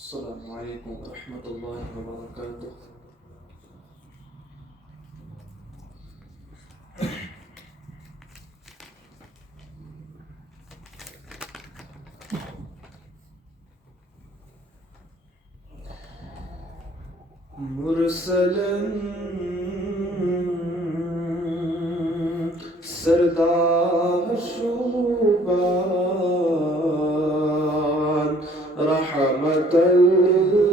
السلام عليكم ورحمة الله وبركاته. مرسلا سردار شوبان رحمة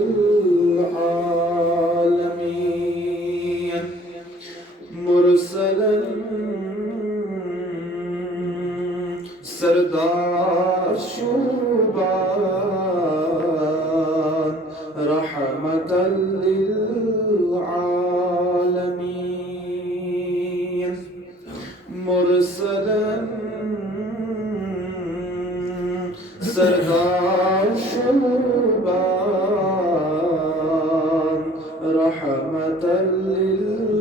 للعالمين. مرسلا سردار شوبان رحمة للعالمين. مرسلا سردار شوبان رحمة للعالمين.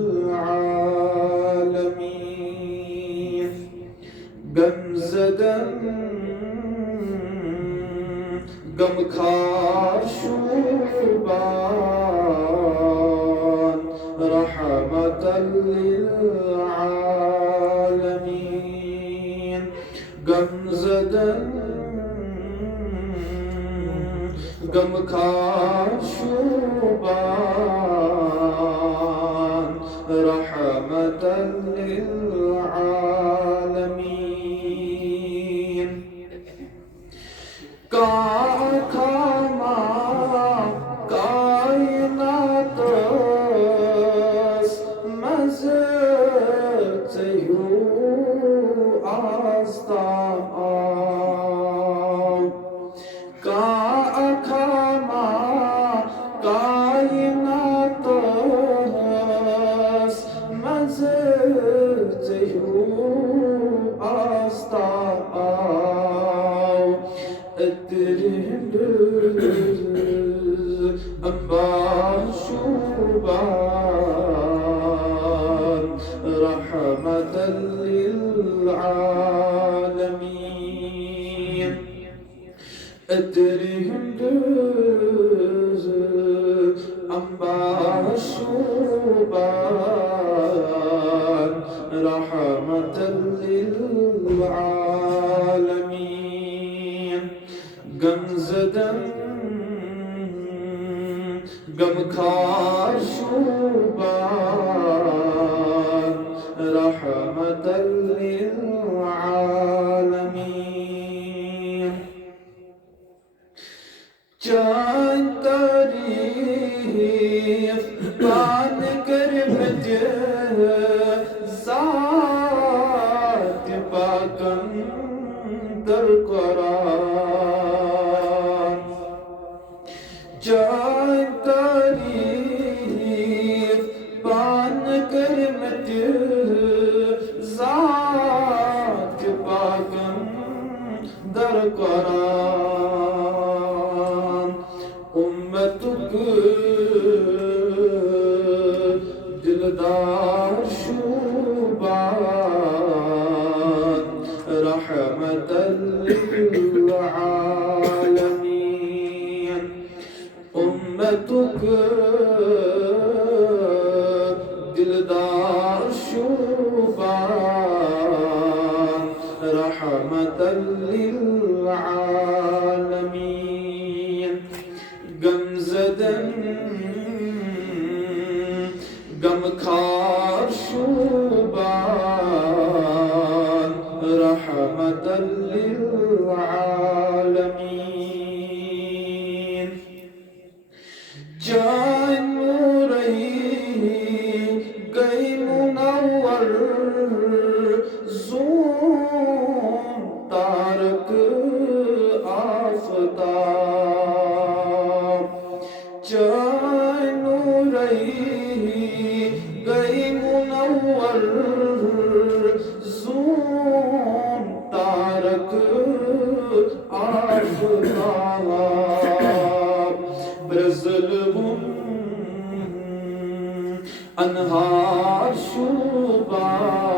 غمزدن غمخار شوبان رحمة للعالمين. غمزدن غمخار شوبان رحمة للعالمين. Kakama kainatas mazteyu astam. Kakama kainatas mazteyu astam. أنبار شوبان رحمة للعالمين. أدرهم أنبار شوبان رحمة للعالمين. غمزدن غمخار شوبان رحمة للعالمين. جان تعريف بان كرمت ذات باقن در قرآن. جان تعریف بان کرمت ذات باقن در قرآن. امتک دلدار شوبان رحمة للعالمين. أمتك دلدار شوبان رحمة للعالمين. غمزدن غمخار شوبان رحمة للعالمين. جان نوری گئی منور زون تارک آفتاب. جان نوری گئی منور زون تارک آفتاب. برزلهم أنهار شوبان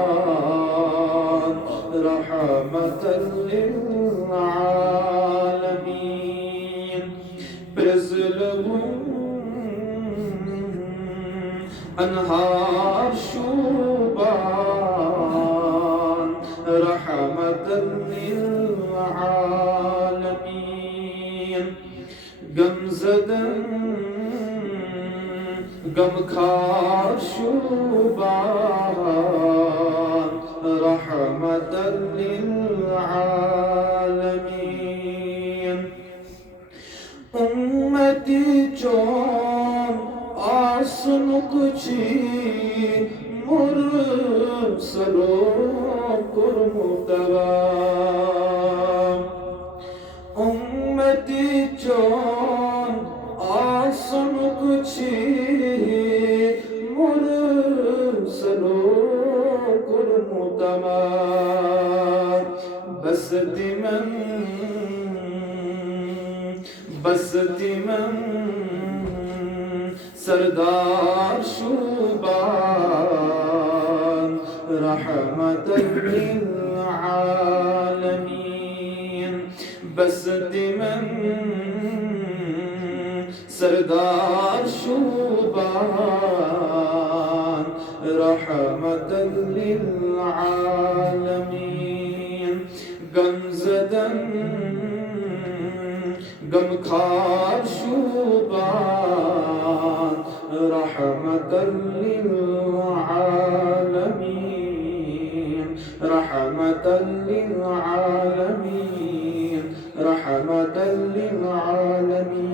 رحمة للعالمين. برزلهم أنهار شوبان رحمة للعالمين غمزة غمخار شوبان رحمة للعالمين أمتي جون آسنك چی مرسلو کرمتبا أمتي جون آسنك چی مرسلو کرمتبا بستی من سردار شوبان رحمة للعالمين بستی من سردار شوبان رحمة للعالمين غمزة غمخار شوبان رحمة للعالمين رحمة للعالمين رحمة للعالمين